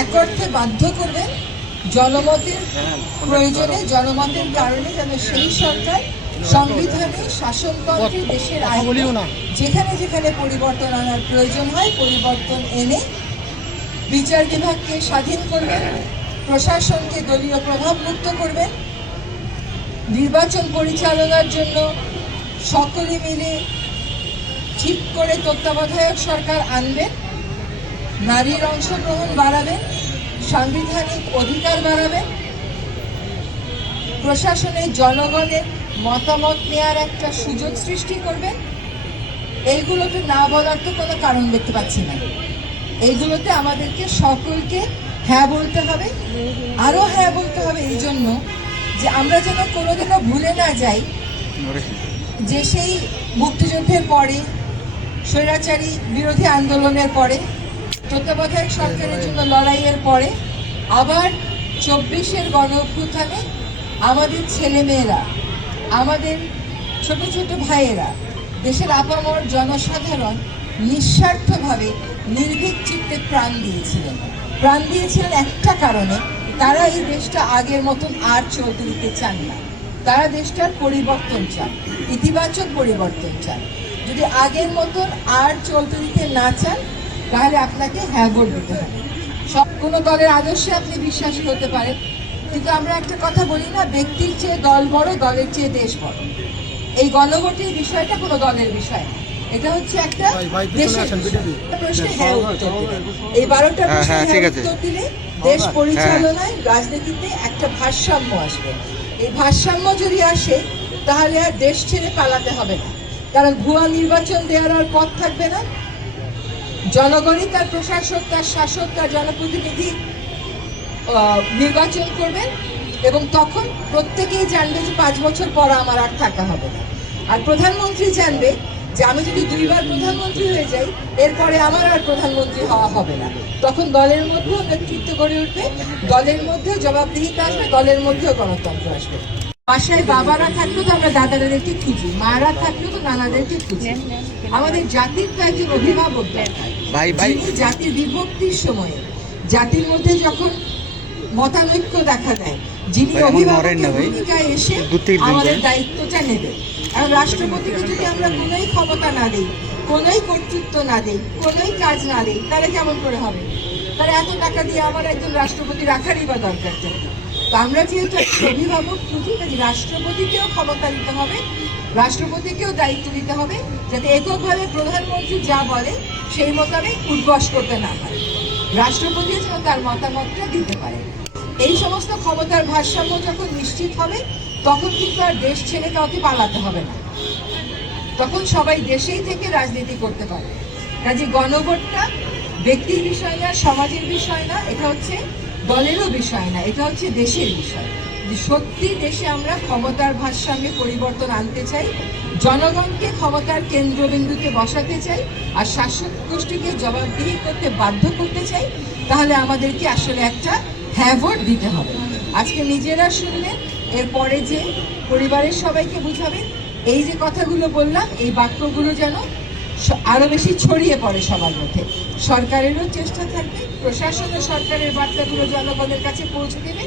এক অর্থে বাধ্য করবেন জনমতের প্রয়োজনে, জনমতের কারণে যেন সেই সরকার সংবিধানে, শাসনতন্ত্রে, দেশের আইনে যেখানে যেখানে পরিবর্তন আনার প্রয়োজন হয় পরিবর্তন এনে বিচার বিভাগকে স্বাধীন করবেন, প্রশাসনকে দলীয় প্রভাব মুক্ত করবেন, নির্বাচন পরিচালনার জন্য সকলে মিলে ঠিক করে তত্ত্বাবধায়ক সরকার আনবেন, নারীর অংশগ্রহণ বাড়াবেন, সাংবিধানিক অধিকার বাড়াবেন, প্রশাসনে জনগণের মতামত নেওয়ার একটা সুযোগ সৃষ্টি করবেন। এইগুলোতে না বলার তো কোনো কারণ দেখতে পাচ্ছি না। এইগুলোতে আমাদেরকে সকলকে হ্যাঁ বলতে হবে। আরো হ্যাঁ বলতে হবে এই জন্য যে আমরা যেন কোনোদিনও ভুলে না যাই যে সেই মুক্তিযুদ্ধের পরে, স্বৈরাচারী বিরোধী আন্দোলনের পরে, তত্ত্বাবধায়ক সরকারের জন্য লড়াইয়ের পরে আবার 24-এর গণ অভ্যুত্থানে আমাদের ছেলেমেয়েরা, আমাদের ছোট ছোট ভাইয়েরা, দেশের আপামর জনসাধারণ নিঃস্বার্থভাবে নির্ভীক চিত্তে প্রাণ দিয়েছিলেন। প্রাণ দিয়েছিলেন একটা কারণে, তারা এই দেশটা আগের মতন আর চলতে দিতে চান না। তারা দেশটার পরিবর্তন চান, ইতিবাচক পরিবর্তন চান। যদি আগের মতন আর চলতে দিতে না চান তাহলে আপনাকে হ্যাঁ ভোট দিতে হবে। সব কোনো দলের আদর্শে আপনি বিশ্বাসী হতে পারেন, কিন্তু আমরা একটা কথা বলি না, ব্যক্তির চেয়ে দল বড়, দলের চেয়ে দেশ বড়। এই গণভোটের বিষয়টা কোনো দলের বিষয় না, এটা হচ্ছে একটা দেশের প্রশ্নে হ্যাঁ উত্তর দিলে, এই 12টা প্রশ্নে হ্যাঁ উত্তর দিলে দেশ পরিচালনায়, রাজনীতিতে একটা ভারসাম্য আসবে। এই ভারসাম্য যদি আসে তাহলে আর দেশ ছেড়ে পালাতে হবে না, কারণ ভুয়া নির্বাচন দেওয়ার আর পথ থাকবে না। জনগণই তার প্রশাসক, তার শাসক, তার জনপ্রতিনিধি নির্বাচন করবেন এবং তখন প্রত্যেকেই জানবে যে 5 বছর পর আমার আর থাকা হবে না। আর প্রধানমন্ত্রী জানবে যে আমি যদি 2বার প্রধানমন্ত্রী হয়ে যাই এরপরে আমার আর প্রধানমন্ত্রী হওয়া হবে না। তখন দলের মধ্যেও নেতৃত্ব গড়ে উঠবে, দলের মধ্যেও জবাবদিহিতা আসবে, দলের মধ্যেও গণতন্ত্র আসবে। বাসায় বাবারা থাকলেও তো আমরা দাদাদেরকে খুঁজি, মারা থাকলেও তো নানাদেরকে খুঁজি। আমাদের জাতির তো একজন অভিভাবক দরকার, যিনি জাতির বিভক্তির সময়ে, জাতির মধ্যে যখন মতানৈক্য দেখা দেয়, যিনি অভিভাবকের ভূমিকায় এসে আমাদের দায়িত্বটা নেবে। এবং রাষ্ট্রপতিকে যদি আমরা কোনোই ক্ষমতা না দিই, কোনোই কর্তৃত্ব না দিই, কোনোই কাজ না দিই, তাহলে কেমন করে হবে? তাহলে এত টাকা দিয়ে আমার একজন রাষ্ট্রপতি রাখারই বা দরকার কেন? তো আমরা যেহেতু অভিভাবক খুঁজি, কাজে রাষ্ট্রপতিকেও ক্ষমতা দিতে হবে, রাষ্ট্রপতিকেও দায়িত্ব দিতে হবে, যাতে এককভাবে প্রধানমন্ত্রী যা বলে সেই মোতাবেক উদ্বাস করতে না হয়। রাষ্ট্রপতি যেন তার মতামতটা দিতে পারে। এই সমস্ত ক্ষমতার ভারসাম্য যখন নিশ্চিত হবে তখন কিন্তু আর দেশ ছেড়ে কাউকে পালাতে হবে না, তখন সবাই দেশেই থেকে রাজনীতি করতে পারবে। কাজে গণভোটটা ব্যক্তির বিষয় না, সমাজের বিষয় না, এটা হচ্ছে দলেরও বিষয় না, এটা হচ্ছে দেশের বিষয়। যে সত্যি দেশে আমরা ক্ষমতার ভারসাম্যে পরিবর্তন আনতে চাই, জনগণকে ক্ষমতার কেন্দ্রবিন্দুতে বসাতে চাই, আর শাসক গোষ্ঠীকে জবাবদিহি করতে বাধ্য করতে চাই, তাহলে আমাদেরকে আসলে একটা হ্যাঁ ভোট দিতে হবে। আজকে নিজেরা শুনলেন, এরপরে যে পরিবারের সবাইকে বুঝাবেন। এই যে কথাগুলো বললাম, এই বাক্যগুলো যেন আরো বেশি ছড়িয়ে পড়ে সবার মধ্যে। সরকারেরও চেষ্টা থাকবে, প্রশাসন ও সরকারের বার্তাগুলো জনগণের কাছে পৌঁছে দেবে।